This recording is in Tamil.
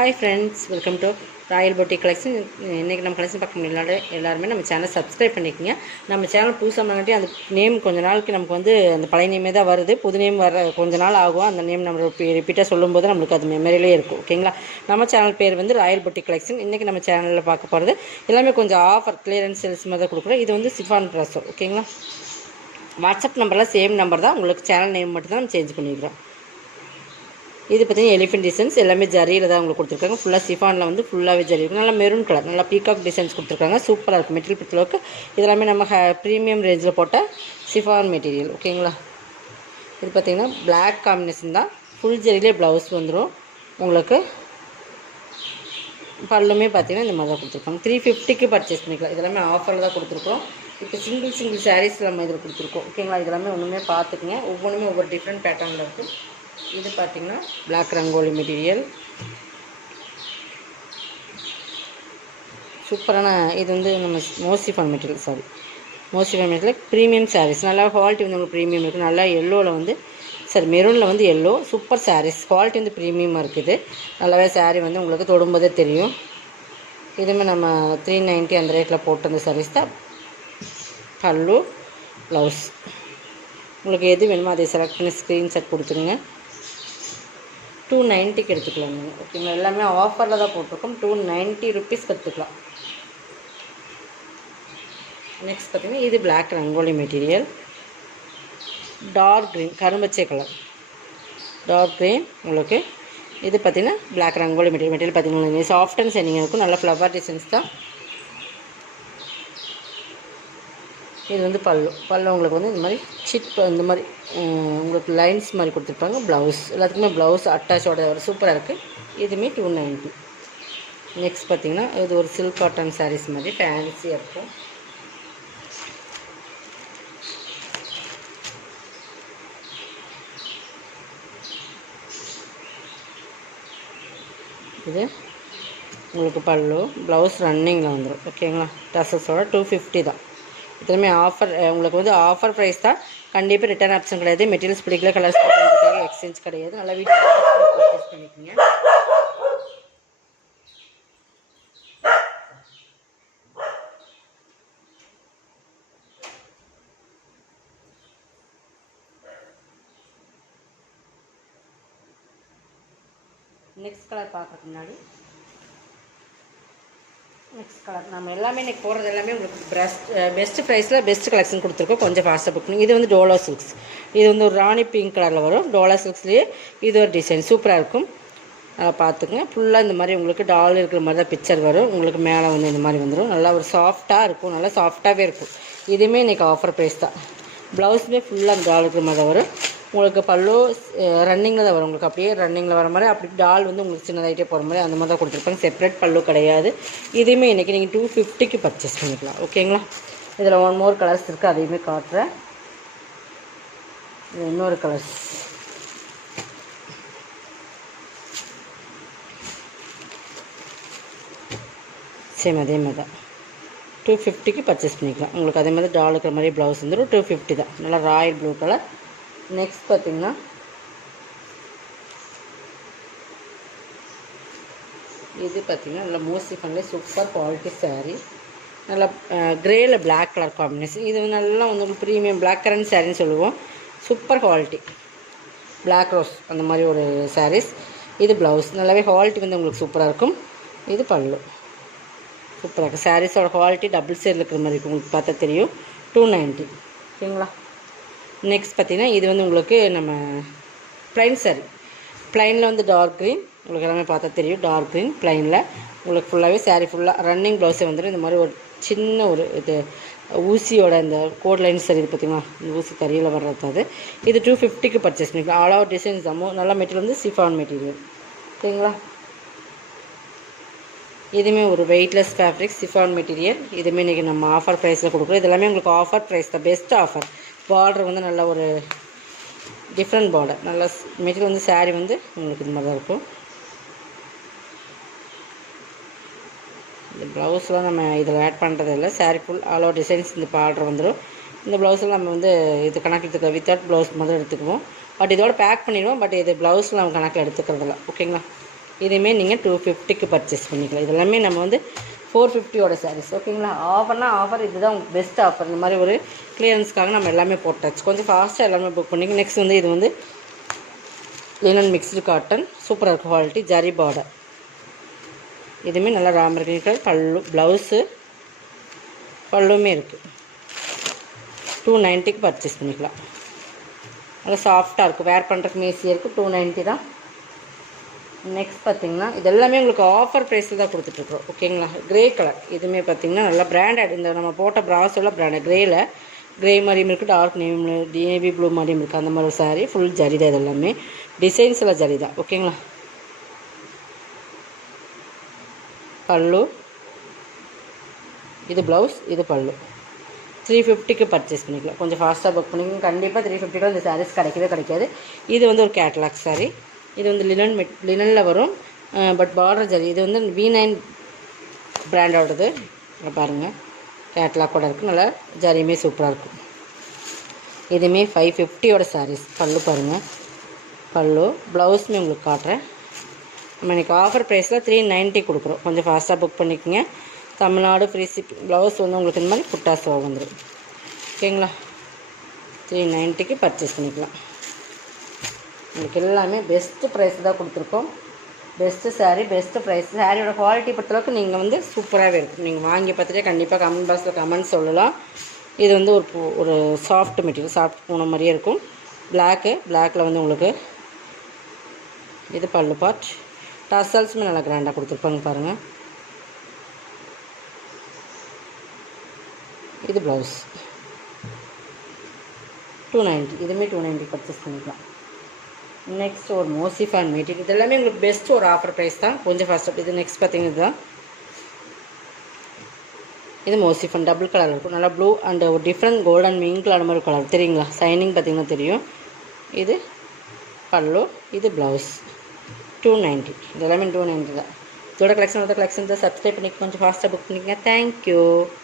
Hi friends, welcome to Royal boutique collection. இன்றைக்கி நம்ம கலெக்ஷன் பார்க்க முடியல. எல்லாருமே நம்ம சேனல் சப்ஸ்கிரைப் பண்ணிக்கோங்க. நம்ம சேனல் புதுசாக பண்ணாட்டி அந்த நேம் கொஞ்ச நாளுக்கு நமக்கு வந்து அந்த பழைய நேமே தான் வருது. புது நேம் வர கொஞ்ச நாள் ஆகும். அந்த நேம் நம்ம ரிப்பீட்டாக சொல்லும்போது நம்மளுக்கு அது மெமரியிலே இருக்கும். ஓகேங்களா? நம்ம சேனல் பேர் வந்து ராயல் பொட்டிக் கலெக்ஷன். இன்றைக்கி நம்ம சேனலில் பார்க்க போகிறது எல்லாமே கொஞ்சம் ஆஃபர் கிளியரன்ஸ் சேல்ஸ் மாதிரி தான் கொடுக்குறோம். இது வந்து சிஃபான் ப்ராஸோ. ஓகேங்களா? வாட்ஸ்அப் நம்பரில் சேம் நம்பர் தான். உங்களுக்கு சேனல் நேம் மட்டும் தான் நம்ம சேஞ்ச் பண்ணிக்கிறோம். இது பார்த்தீங்கன்னா எலிஃபென்ட் டிசைன்ஸ் எல்லாமே ஜரியில் தான் உங்களுக்கு கொடுத்துருக்காங்க. ஃபுல்லாக சிஃபானில் வந்து ஃபுல்லாகவே ஜரி இருக்கும். நல்லா மெரூன் கலர், நல்லா பீகாக் டிசைன்ஸ் கொடுத்துருக்காங்க. சூப்பராக இருக்குது. மெட்டீரியல் பொறுத்தளவுக்கு இதெல்லாமே நம்ம ப்ரீமியம் ரேஞ்சில் போட்ட சிஃபான் மெட்டீரியல். ஓகேங்களா? இது பார்த்திங்கன்னா பிளாக் காம்பினேஷன் தான். ஃபுல் ஜரியிலே ப்ளவுஸ் வந்துடும் உங்களுக்கு. பல்லுமே பார்த்திங்கன்னா இந்த மாதிரி தான் கொடுத்துருக்காங்க. 350க்கு பர்ச்சேஸ் பண்ணிக்கலாம். இதெல்லாமே ஆஃபரில் தான் கொடுத்துருக்கோம். இப்போ சிங்கிள் சாரீஸ் நம்ம இதில் கொடுத்துருக்கோம். ஓகேங்களா? இதெல்லாமே ஒன்றுமே பார்த்துக்குங்க. ஒவ்வொன்றுமே ஒவ்வொரு டிஃப்ரெண்ட் பேட்டர்னில் இருக்கும். இது பார்த்திங்கன்னா பிளாக் ரங்கோலி மெட்டீரியல். சூப்பரான இது வந்து நம்ம மோசிஃபான் மெட்டீரியல். மோசிஃபான் material premium saris. நல்லா குவாலிட்டி வந்து உங்களுக்கு ப்ரீமியம் இருக்குது. நல்லா எல்லோவில் வந்து மெரூனில் வந்து எல்லோ சூப்பர் சாரீஸ். குவாலிட்டி வந்து ப்ரீமியமாக இருக்குது. நல்லாவே சாரீ வந்து உங்களுக்கு தொடும்போதே தெரியும். இதுவுமே நம்ம 390 அந்த ரேட்டில் போட்டு அந்த சாரீஸ் தான். பல்லு ப்ளவுஸ் உங்களுக்கு எது வேணுமோ அதை செலக்ட் பண்ணி ஸ்க்ரீன்ஷாட் கொடுத்துருங்க. 290க்கு எடுத்துக்கலாம் நீங்கள். ஓகேங்களா? எல்லாமே ஆஃபரில் தான் போட்டிருக்கோம். 290 ருபீஸ்க்கு எடுத்துக்கலாம். நெக்ஸ்ட் பார்த்திங்கன்னா இது black rangoli material. Dark green, கரும்பச்சை colour dark green உங்களுக்கு. இது பார்த்திங்கன்னா பிளாக் ரங்கோலி மெட்டீரியல் பார்த்திங்கன்னா சாஃப்ட் அண்ட் ஷைனிங்காக இருக்கும். நல்ல ஃப்ளவர் டிசைன்ஸ் தான். இது வந்து பல்லு உங்களுக்கு வந்து இந்த மாதிரி இந்த மாதிரி உங்களுக்கு லைன்ஸ் மாதிரி கொடுத்துருப்பாங்க. ப்ளவுஸ் எல்லாத்துக்குமே ப்ளவுஸ் அட்டாச்சோட வரும். சூப்பராக இருக்குது. இதுவுமே 290. நெக்ஸ்ட் பார்த்திங்கன்னா இது ஒரு சில்க் காட்டன் சாரீஸ் மாதிரி ஃபேன்சியாக இருக்கும். இது உங்களுக்கு பல்லு ப்ளவுஸ் ரன்னிங்கில் வந்துடும். ஓகேங்களா? டசஸோட 250 தான். இதுவுமே ஆஃபர் உங்களுக்கு வந்து ஆஃபர் ப்ரைஸ் தான். கண்டிப்பாக ரிட்டர்ன் ஆப்ஷன் கிடையாது. மெட்டீரியல்ஸ் பிடிக்கல கலர்ஸ் பண்ணுறதுக்காக எக்ஸ்சேஞ்ச் கிடையாது. நல்லா வீட்டில் பர்ச்சேஸ் பண்ணிக்கோங்க. நெக்ஸ்ட் கலர் பார்க்குறதுக்கு முன்னாடி நெக்ஸ்ட் கலர் நம்ம எல்லாமே இன்றைக்கி போடுறது எல்லாமே உங்களுக்கு பெஸ்ட் ப்ரைஸில் பெஸ்ட் கலெக்ஷன் கொடுத்துருக்கோம். கொஞ்சம் ஃபாஸ்ட்டாக புக் பண்ணி. இது வந்து டோலோ சில்க்ஸ். இது வந்து ஒரு ராணி பிங்க் கலரில் வரும். டோலோ சில்க்ஸ்லேயே இது ஒரு டிசைன் சூப்பராக இருக்கும். பார்த்துக்குங்க. ஃபுல்லாக இந்த மாதிரி உங்களுக்கு டால் இருக்கிற மாதிரி தான் பிக்சர் வரும். உங்களுக்கு மேலே வந்து இந்த மாதிரி வந்துடும். நல்லா ஒரு சாஃப்டாக இருக்கும். நல்லா சாஃப்டாகவே இருக்கும். இதுவுமே இன்றைக்கி ஆஃபர் ப்ரைஸ் தான். ப்ளவுஸுமே ஃபுல்லாக அந்த டால் இருக்கிற மாதிரி தான் வரும். உங்களுக்கு பல்லு ரன்னிங்கில் தான் வரும். உங்களுக்கு அப்படியே ரன்னிங்கில் வர மாதிரி அப்படி டால் வந்து உங்களுக்கு சின்னதாகிட்டே போகிற மாதிரி அந்த மாதிரி தான் கொடுத்துருப்பாங்க. செப்பரேட் பல்லு கிடையாது. இதுவுமே இன்றைக்கி நீங்கள் 250க்கு பர்ச்சேஸ் பண்ணிக்கலாம். ஓகேங்களா? இதில் 1 more கலர்ஸ் இருக்குது. அதையுமே காட்டுறேன். இது இன்னொரு கலர்ஸ். சேம் அதே மாதிரி தான் 250க்கு பர்ச்சேஸ் பண்ணிக்கலாம். உங்களுக்கு அதே மாதிரி டால் இருக்கிற மாதிரி ப்ளவுஸ் வந்துடும். 250 தான். நல்லா ராயல் ப்ளூ கலர். நெக்ஸ்ட் பார்த்திங்கன்னா இது பார்த்திங்கன்னா நல்லா மோசிஃபான்லேயே சூப்பர் குவாலிட்டி சாரீ. நல்லா க்ரேயில் பிளாக் கலர் காம்பினேஷன். இது நல்லா வந்து ப்ரீமியம் பிளாக் கரண்ட் சாரின்னு சொல்லுவோம். சூப்பர் குவாலிட்டி பிளாக் ரோஸ் அந்த மாதிரி ஒரு சாரீஸ். இது ப்ளவுஸ் நல்லாவே குவாலிட்டி வந்து உங்களுக்கு சூப்பராக இருக்கும். இது பல்லு சூப்பராக இருக்குது. சாரீஸோட குவாலிட்டி டபுள் சைடில் இருக்கிற மாதிரி இருக்கும். உங்களுக்கு பார்த்தா தெரியும். 290. ஓகேங்களா? நெக்ஸ்ட் பார்த்திங்கன்னா இது வந்து உங்களுக்கு நம்ம ப்ளைன் சாரீ. ப்ளைனில் வந்து டார்க் க்ரீன். உங்களுக்கு எல்லாமே பார்த்தா தெரியும். டார்க் க்ரீன் ப்ளைனில் உங்களுக்கு ஃபுல்லாகவே சாரீ ஃபுல்லாக ரன்னிங் ப்ளவுஸே வந்துடும். இந்த மாதிரி ஒரு சின்ன ஒரு இது ஊசியோட இந்த கோட் லைன்ஸ் சாரீ பார்த்திங்களா? இந்த ஊசி கரியில் வர்றது அது. இது 250க்கு பர்ச்சேஸ் பண்ணிக்கலாம். ஆல் ஓவர் டிசைன்ஸ் தான். நல்லா மெட்டீரியல் வந்து சிஃபான் மெட்டீரியல். ஓகேங்களா? இதுவுமே ஒரு வெயிட்லெஸ் ஃபேப்ரிக் சிஃபான் மெட்டீரியல். இதுவுமே இன்றைக்கி நம்ம ஆஃபர் ப்ரைஸில் கொடுக்குறோம். இதெல்லாமே உங்களுக்கு ஆஃபர் ப்ரைஸ் தான். Best offer. பார்டர் வந்து நல்ல ஒரு டிஃப்ரெண்ட் பார்டர். நல்லா மெட்டீரியல் வந்து சாரீ வந்து உங்களுக்கு இந்த மாதிரி தான் இருக்கும். இந்த ப்ளவுஸ்லாம் நம்ம இதில் ஆட் பண்ணுறது இல்லை. Sari full all over designs இந்த பார்டர் வந்துடும். இந்த ப்ளவுஸில் நம்ம வந்து இது கணக்கு எடுத்துக்க வித்தவுட் ப்ளவுஸ் மாதிரி எடுத்துக்குவோம். பட் இதோட பேக் பண்ணிடுவோம். பட் இது ப்ளவுஸில் நம்ம கணக்கில் எடுத்துக்கிறதில்ல. ஓகேங்களா? இதுவுமே நீங்கள் 250க்கு பர்ச்சேஸ் பண்ணிக்கலாம். இதெல்லாமே நம்ம வந்து 450யோட சாரீஸ். ஓகேங்களா? ஆஃபர்னா ஆஃபர், இதுதான் பெஸ்ட் ஆஃபர். இந்த மாதிரி ஒரு கிளியரன்ஸ்க்காக நம்ம எல்லாமே போட்டாச்சு. கொஞ்சம் ஃபாஸ்ட்டாக எல்லாமே புக் பண்ணிங்க. நெக்ஸ்ட் வந்து இது வந்து லினன் மிக்ஸ்டு காட்டன், சூப்பராக இருக்கும் குவாலிட்டி, ஜரி பார்டர். இதுவுமே நல்லா ராமர் கிரீன் கலர். பல்லு, ப்ளவுஸு, பல்லுமே இருக்குது. 290க்கு பர்ச்சேஸ் பண்ணிக்கலாம். நல்லா சாஃப்டாக இருக்கும், வேர் பண்ணுறதுக்கு ஈஸியாக இருக்குது. 290 தான். நெக்ஸ்ட் பார்த்திங்கன்னா இது எல்லாமே உங்களுக்கு ஆஃபர் ப்ரைஸில் தான் கொடுத்துட்ருக்குறோம். ஓகேங்களா? Grey colour. இதுவுமே பார்த்திங்கன்னா நல்லா பிராண்டட். இந்த நம்ம போட்ட ப்ராஸோட பிராண்டட். க்ரே மாதிரியும் இருக்குது, டார்க் நேவி ப்ளூ மாதிரியும் இருக்குது. அந்த மாதிரி ஒரு சாரீ ஃபுல் ஜரி தான். இது எல்லாமே டிசைன்ஸில் ஜரி தான். ஓகேங்களா? பல்லு, இது ப்ளவுஸ், இது பல்லு. 350க்கு பர்ச்சேஸ் பண்ணிக்கலாம். கொஞ்சம் ஃபாஸ்ட்டாக புக் பண்ணிக்கலாம். கண்டிப்பாக 350க்கு இந்த சாரீஸ் கிடைக்காது. இது வந்து ஒரு கேட்லாக் சாரீ. இது வந்து லினனில் வரும், பட் பார்டர் ஜரி. இது வந்து V9 பிராண்டோடது. பாருங்கள், கேட்லாக்கோட இருக்குது. நல்லா ஜரியுமே சூப்பராக இருக்கும். இதுவுமே 550யோட சாரீஸ். பல்லு பாருங்கள், பல்லு, ப்ளவுஸுமே உங்களுக்கு காட்டுறேன். நம்ம இன்றைக்கி ஆஃபர் ப்ரைஸில் 390 கொடுக்குறோம். கொஞ்சம் ஃபாஸ்ட்டாக புக் பண்ணிக்கோங்க. Tamil Nadu free shipping. ப்ளவுஸ் வந்து உங்களுக்கு இந்த மாதிரி புட்டாஸோ வந்துடும். ஓகேங்களா? 390க்கு பர்ச்சேஸ் பண்ணிக்கலாம். உங்களுக்கு எல்லாமே பெஸ்ட்டு ப்ரைஸ் தான் கொடுத்துருக்கோம். Best sari, best price. சாரியோட குவாலிட்டி பொறுத்தளவுக்கு நீங்கள் வந்து சூப்பராகவே இருக்கும். நீங்கள் வாங்கி பார்த்துட்டு கண்டிப்பாக கமெண்ட் பாக்ஸில் கமெண்ட் சொல்லலாம். இது வந்து ஒரு சாஃப்ட் மெட்டீரியல், சாஃப்ட் பூனை மாதிரியே இருக்கும். பிளாக்கில் வந்து உங்களுக்கு இது பல்லு பார்ட். டசல்ஸுமே நல்லா கிராண்டாக கொடுத்துருப்பாங்க பாருங்கள். இது ப்ளவுஸ். 290. இதுவுமே 290 பர்ச்சேஸ் பண்ணிக்கலாம். நெக்ஸ்ட் ஒரு மோசிஃபான் மெட்டீரியல். இது எல்லாமே உங்களுக்கு பெஸ்ட்டு ஒரு ஆஃபர் ப்ரைஸ் தான். கொஞ்சம் ஃபாஸ்ட்டாக. இது நெக்ஸ்ட் பார்த்தீங்கன்னா இதுதான். இது மோசிஃபான் டபுள் கலர் இருக்கும். நல்லா ப்ளூ அண்ட் ஒரு டிஃப்ரெண்ட் கோல்டன் மிங்க் கலர் மாதிரி கலர் தெரியுங்களா? சைனிங் பார்த்திங்கன்னா தெரியும். இது பல்லு, இது ப்ளவுஸ். 290. இது எல்லாமே 290 தான். இதோட கலெக்ஷன் தான். சப்ஸ்கிரைப் பண்ணி கொஞ்சம் ஃபாஸ்ட்டாக புக் பண்ணிக்கங்க. தேங்க்யூ.